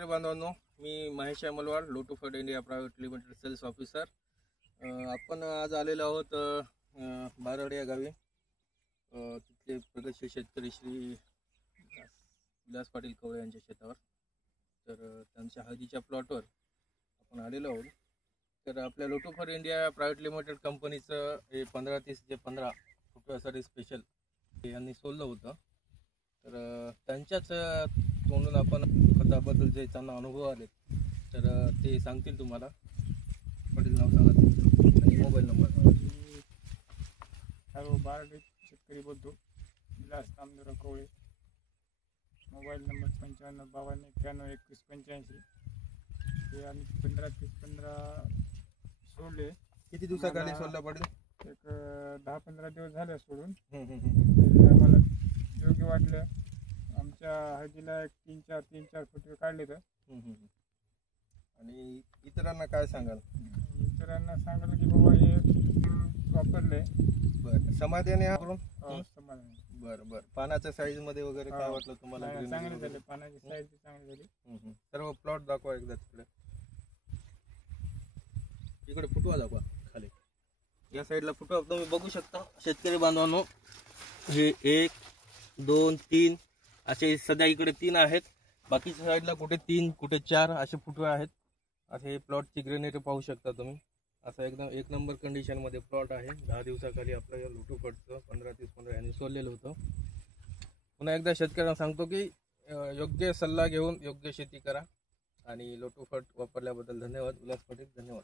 शेतकरी बांधवांनो, मी महेश अमलवाड, लोटो फर्ड India private limited sales officer. आपण आज आलेलो आहोत बारड या गावी. तिथले प्रगतशील शेतकरी श्री विलास पाटील कवळे यांच्या शेतावर. तर त्यांच्या हळदीच्या प्लॉटवर आपण आलेलो आहोत. तर आपल्या लोटो फर्ड इंडिया प्रायव्हेट लिमिटेड कंपनीचं हे 15-30-15 फुटव्यासाठी स्पेशल यांनी सोडलं होतं. तर त्यांच्याच तोंडून आपण खताबद्दल जे त्यांना अनुभव आले तर ते सांगतील तुम्हाला. पाटील नाव सांगा आणि मोबाईल नंबर सांगा. सर्व बारड शेतकरी बोलतो, विलास नामदेवराव कवळे. Mobile number 5552912185. हे आम्ही 15-15 सोडले. किती दिवसाखाली सोडला पाटील? एक 10-15 दिवस झाले सोडून. आम्हाला योग्य वाटलं. आमच्या हळदीला 3-4 फुटवे काढले तर. आणि इतरांना काय सांगाल? इतरांना सांगाल की बाबा हे वापरले. बरं, समाधानी करून समाधान. बरं. पानाच्या साईज मध्ये वगैरे काय वाटलं तुम्हाला? चांगले झाले, पानाची साईज चांगली झाली. सर्व प्लॉट दाखवा एकदा. इकडे फुटवा दाखवा खाली. या साईडला फुटवा तुम्ही बघू शकता शेतकरी बांधवांनो. हे 1, 2, 3 असे सध्या इकडे 3 आहेत. बाकीच्या साईडला कुठे 3 कुठे 4 असे फुटवे आहेत. असे प्लॉटची ग्रेनरी पाहू शकता तुम्ही. असं एकदम 1 नंबर कंडिशन मध्ये प्लॉट आहे. 10 दिवसाखाली आपलं लोटो फर्डचं 15-30-15 यांनी सोडलेलं होतं. पुन्हा एकदा शेतकऱ्यांना सांगतो की योग्य सल्ला घेऊन योग्य शेती करा. आणि लोटो फर्ड वापरल्याबद्दल धन्यवाद. विलास पाटील, धन्यवाद.